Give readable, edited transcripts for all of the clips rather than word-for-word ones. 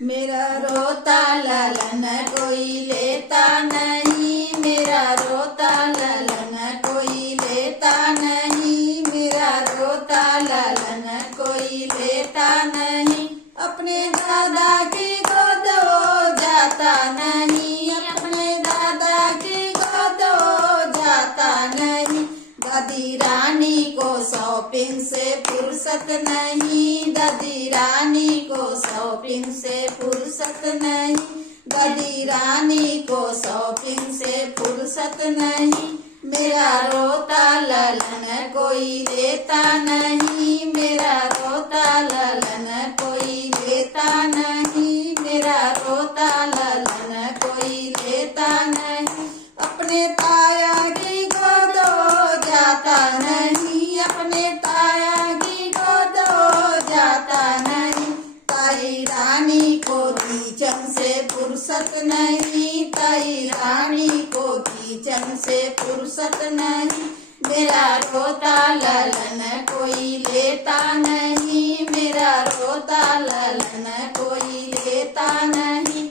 मेरा रोता ललन कोई लेता नहीं, मेरा रोता ललन कोई लेता नहीं, मेरा रोता ललन कोई लेता नहीं। अपने दादा की गोद वो जाता नहीं, अपने दादा की गोद वो जाता नहीं। दादी रानी को शॉपिंग से फुर्सत नहीं, दादी रानी को शॉपिंग से फुर्सत नहीं, दादी रानी को शॉपिंग से फुर्सत नहीं। मेरा रोता ललन कोई लेता नहीं, मेरा रोता ललन कोई लेता नहीं, मेरा रोता ललन कोई लेता नहीं। अपने ताया की गोद जाता नहीं, अपने ताया की गोद जाता नहीं। ताई रानी को किचन से फुर्सत नहीं, ताई रानी को किचन से फुर्सत नहीं। मेरा रोता ललन कोई लेता नहीं, मेरा रोता ललन कोई लेता नहीं।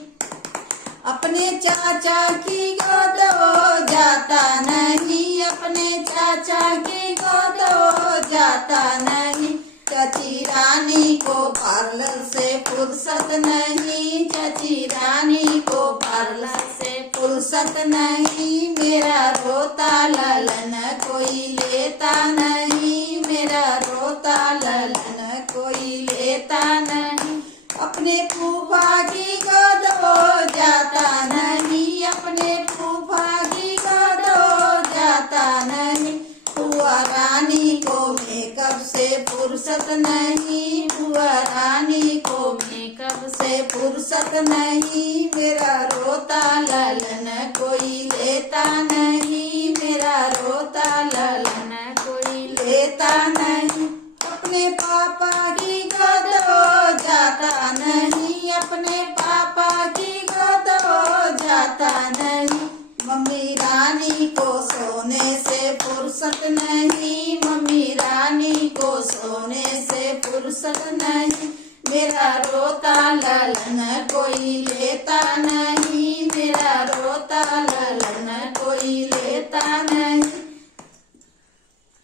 अपने चाचा की गोद वो जाता नहीं, अपने चाचा की गोद वो जाता नहीं। चाची रानी को पार्लर से फुर्सत नहीं, चाची रानी को पार्लर से फुर्सत नहीं। मेरा रोता ललन कोई लेता नहीं, मेरा रोता ललन कोई लेता नहीं। अपने फूफा की गोद वो जाता नहीं, अपने फूफा की गोद वो जाता नहीं। बुआ रानी को मेकअप से फुर्सत नहीं, बुआ रानी को मेकअप से फुर्सत नहीं। मेरा रोता ललन कोई लेता नहीं, मेरा रोता ललन कोई लेता नहीं। अपने पापा की गोद वो जाता नहीं, अपने पापा की गोद वो जाता नहीं। मम्मी रानी को सोने से फुर्सत नहीं, मम्मी रानी को सोने से फुर्सत नहीं। मेरा रोता ललन कोई